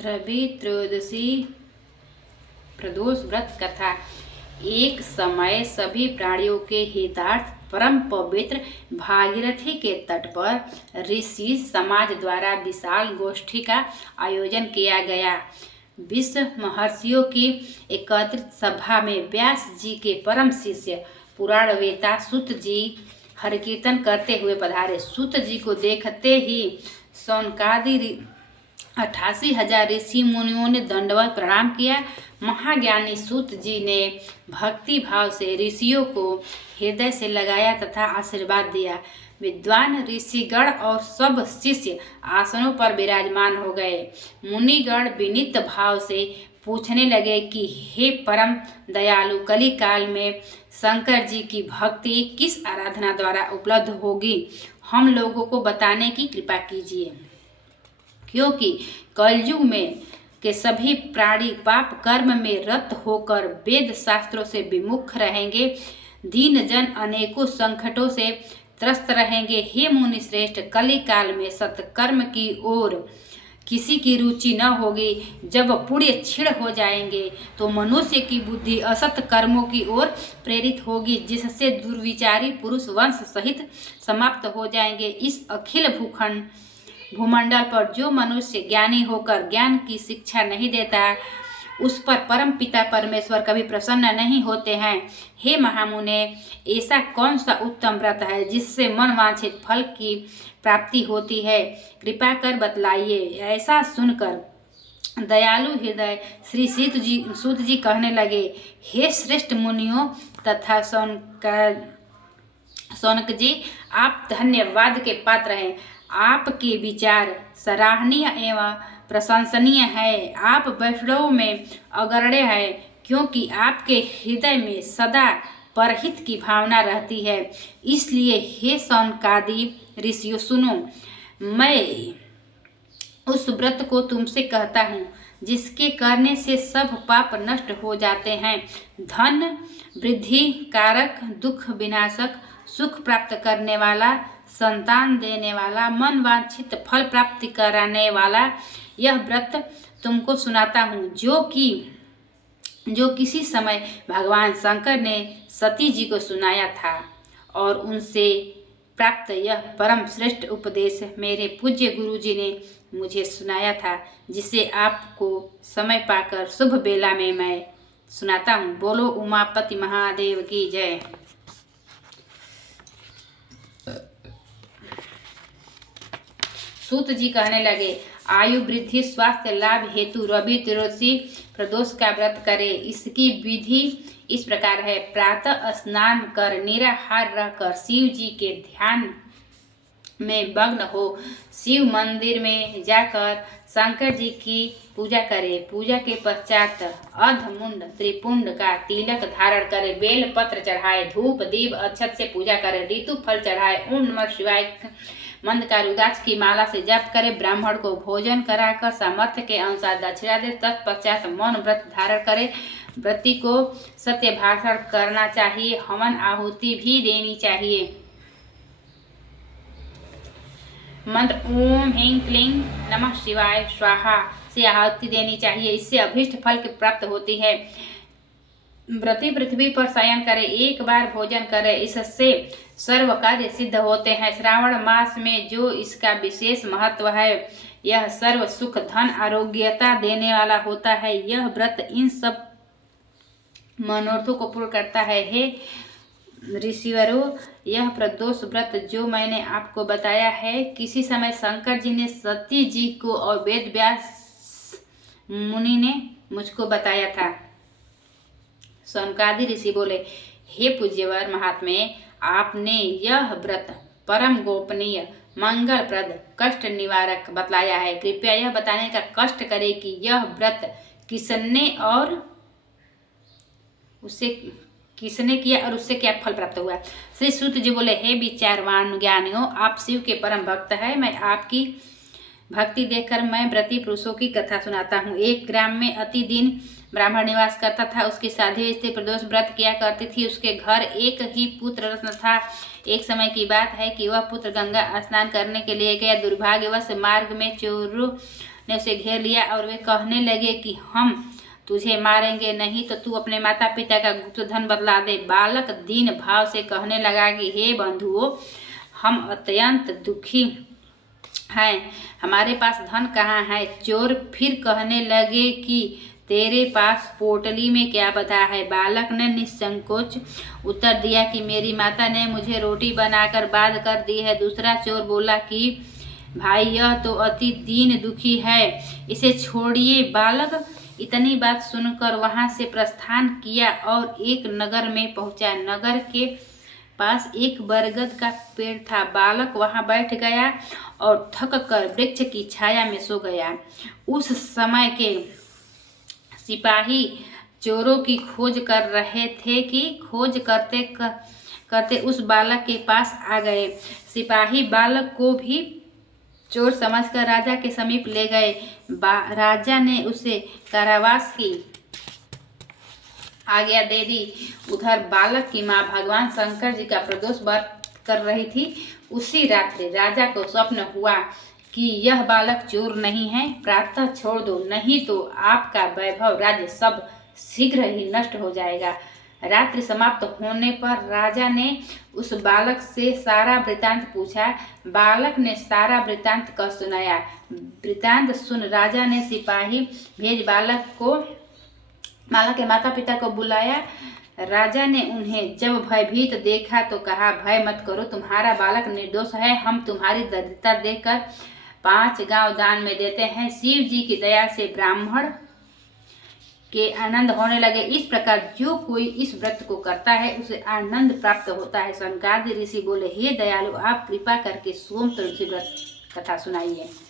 रवि त्रयोदशी प्रदोष व्रत कथा। एक समय सभी प्राणियों के हितार्थ परम पवित्र भागीरथी के तट पर ऋषि समाज द्वारा विशाल गोष्ठी का आयोजन किया गया। विश्व महर्षियों की एकत्रित सभा में व्यास जी के परम शिष्य पुराणवेता सूत जी हरिकीर्तन करते हुए पधारे। सूत जी को देखते ही सौनकादि 88,000 ऋषि मुनियों ने दंडवत प्रणाम किया। महाज्ञानी सूत जी ने भक्ति भाव से ऋषियों को हृदय से लगाया तथा आशीर्वाद दिया। विद्वान ऋषिगण और सब शिष्य आसनों पर विराजमान हो गए। मुनिगण विनीत भाव से पूछने लगे कि हे परम दयालु, कली काल में शंकर जी की भक्ति किस आराधना द्वारा उपलब्ध होगी, हम लोगों को बताने की कृपा कीजिए, क्योंकि कलयुग में के सभी प्राणी पाप कर्म में रत होकर वेद शास्त्रों से विमुख रहेंगे। दीन जन अनेकों संकटों से त्रस्त रहेंगे। हे मुनि श्रेष्ठ, कली काल में सत्कर्म की ओर किसी की रुचि न होगी। जब पुण्य क्षीण हो जाएंगे तो मनुष्य की बुद्धि असत कर्मों की ओर प्रेरित होगी, जिससे दुर्विचारी पुरुष वंश सहित समाप्त हो जाएंगे। इस अखिल भूमंडल पर जो मनुष्य ज्ञानी होकर ज्ञान की शिक्षा नहीं देता, उस पर परम पिता परमेश्वर कभी प्रसन्न नहीं होते हैं। हे महामुने, ऐसा कौन सा उत्तम व्रत है जिससे मनवांछित फल की प्राप्ति होती है, कृपा कर बतलाइए। ऐसा सुनकर दयालु हृदय श्री सूत जी कहने लगे, हे श्रेष्ठ मुनियों तथा सौनक जी, आप धन्यवाद के पात्र हैं। आपके विचार सराहनीय एवं प्रशंसनीय है। आप वैष्णव में अग्रणी हैं, क्योंकि आपके हृदय में सदा परहित की भावना रहती है। इसलिए हे सौनकादि ऋषियों, सुनो, मैं उस व्रत को तुमसे कहता हूँ जिसके करने से सब पाप नष्ट हो जाते हैं। धन वृद्धि कारक, दुख विनाशक, सुख प्राप्त करने वाला, संतान देने वाला, मन वांछित फल प्राप्ति कराने वाला यह व्रत तुमको सुनाता हूँ, जो किसी समय भगवान शंकर ने सती जी को सुनाया था और उनसे प्राप्त यह परम श्रेष्ठ उपदेश मेरे पूज्य गुरु जी ने मुझे सुनाया था, जिसे आपको समय पाकर शुभ बेला में मैं सुनाता हूँ। बोलो उमापति महादेव की जय। सूत जी कहने लगे, आयु वृद्धि स्वास्थ्य लाभ हेतु रवि त्रयोदशी प्रदोष का व्रत करे। इसकी विधि इस प्रकार है। प्रातः स्नान कर निराहार रहकर शिव जी के ध्यान में मग्न हो। शिव मंदिर में जाकर शंकर जी की पूजा करे। पूजा के पश्चात अधमुंड त्रिपुंड का तिलक धारण करे। बेल पत्र चढ़ाए, धूप दीप अक्षत से पूजा करे, ऋतु फल चढ़ाए, ओम नमः शिवाय मंद का रुद्राक्ष की माला से जप करे। ब्राह्मण को भोजन कराकर सामर्थ्य के अनुसार दक्षिणा दे। तत्पश्चात मौन व्रत धारण करे। व्रती को सत्य भाषण करना चाहिए। हवन आहुति भी देनी चाहिए। मंत्र ओम ह्रीं क्लीं नमः शिवाय स्वाहा से आहुति देनी चाहिए। इससे अभीष्ट फल की प्राप्त होती है। व्रती पृथ्वी पर शयन करे, एक बार भोजन करे, इससे सर्व कार्य सिद्ध होते हैं। श्रावण मास में जो इसका विशेष महत्व है, यह सर्व सुख धन आरोग्यता देने वाला होता है। यह व्रत इन सब मनोरथों को पूर्ण करता है। हे ऋषिवरों, यह प्रदोष व्रत जो मैंने आपको बताया है, किसी समय शंकर जी ने सती जी को और वेद व्यास मुनि ने मुझको बताया था। सौनकादि ऋषि बोले, हे पूज्यवर महात्मे, आपने यह व्रत परम गोपनीय, मंगलप्रद, कष्ट निवारक बतलाया है। कृपया यह बताने का कष्ट करें कि यह व्रत किसने किया और उससे क्या फल प्राप्त हुआ। श्री सूत जी बोले, हे विचारवान ज्ञानियों, आप शिव के परम भक्त हैं। मैं आपकी भक्ति देखकर मैं व्रती पुरुषों की कथा सुनाता हूँ। एक ग्राम में अति दीन ब्राह्मण निवास करता था। उसकी साध्वी स्त्री प्रदोष व्रत किया करती थी। उसके घर एक ही पुत्र रत्न था। एक समय की बात है कि वह पुत्र गंगा स्नान करने के लिए गया। दुर्भाग्यवश मार्ग में चोरों ने उसे घेर लिया और वे कहने लगे कि हम तुझे मारेंगे नहीं तो तू अपने माता पिता का गुप्त धन बतला दे। बालक दीन भाव से कहने लगा कि हे बंधुओं, हम अत्यंत दुखी हैं, हमारे पास धन कहाँ है। चोर फिर कहने लगे कि तेरे पास पोटली में क्या बता है। बालक ने निसंकोच उत्तर दिया कि मेरी माता ने मुझे रोटी बनाकर बाध कर दी है। दूसरा चोर बोला कि भाई, यह तो अति दीन दुखी है, इसे छोड़िए। बालक इतनी बात सुनकर वहां से प्रस्थान किया और एक नगर में पहुंचा। नगर के पास एक बरगद का पेड़ था। बालक वहां बैठ गया और थक कर वृक्ष की छाया में सो गया। उस समय के सिपाही चोरों की खोज कर रहे थे कि खोज करते करते उस बालक के पास आ गए। सिपाही बालक को भी चोर समझकर राजा के समीप ले गए। राजा ने उसे कारावास की आज्ञा दे दी। उधर बालक की माँ भगवान शंकर जी का प्रदोष व्रत कर रही थी। उसी रात्रि राजा को स्वप्न हुआ कि यह बालक चोर नहीं है, प्रातः छोड़ दो, नहीं तो आपका वैभव राज्य सब शीघ्र ही नष्ट हो जाएगा। रात्रि समाप्त होने पर राजा ने उस बालक से सारा वृतांत पूछा। बालक ने सारा वृतांत कह सुनाया। वृतांत सुन राजा ने सिपाही भेज बालक के माता पिता को बुलाया। राजा ने उन्हें जब भयभीत देखा तो कहा, भय मत करो, तुम्हारा बालक निर्दोष है। हम तुम्हारी दरिद्रता देखकर 5 गांव दान में देते हैं। शिव जी की दया से ब्राह्मण के आनंद होने लगे। इस प्रकार जो कोई इस व्रत को करता है उसे आनंद प्राप्त होता है। शंकरादि ऋषि बोले, हे दयालु, आप कृपा करके सोम तुलसी व्रत कथा सुनाइए।